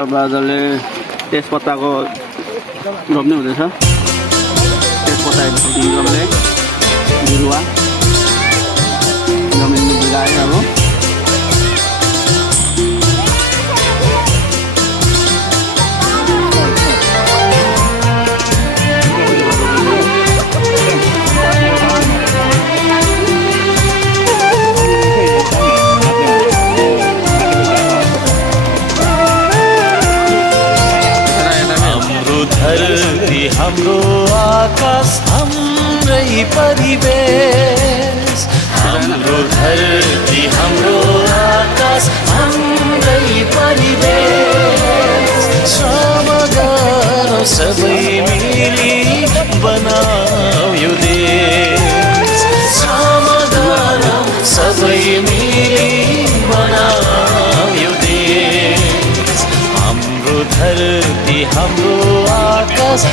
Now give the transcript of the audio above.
बाजाले तेजपत्ताको रोप्ने हुँदैछ। तेजपत्ता रोप्ने बिरुवा जमिन मिलाएर अब धरती हाम्रो आकाश हाम्रै परिवेश। हाम्रो धरती हाम्रो आकाश हाम्रै परिवेश। श्रम गरौँ सबै मिली बनाऊ यो देश। श्रम गरौँ सबै मिली बनाऊ यो देश। हाम्रो धरती हाम्रो आकाश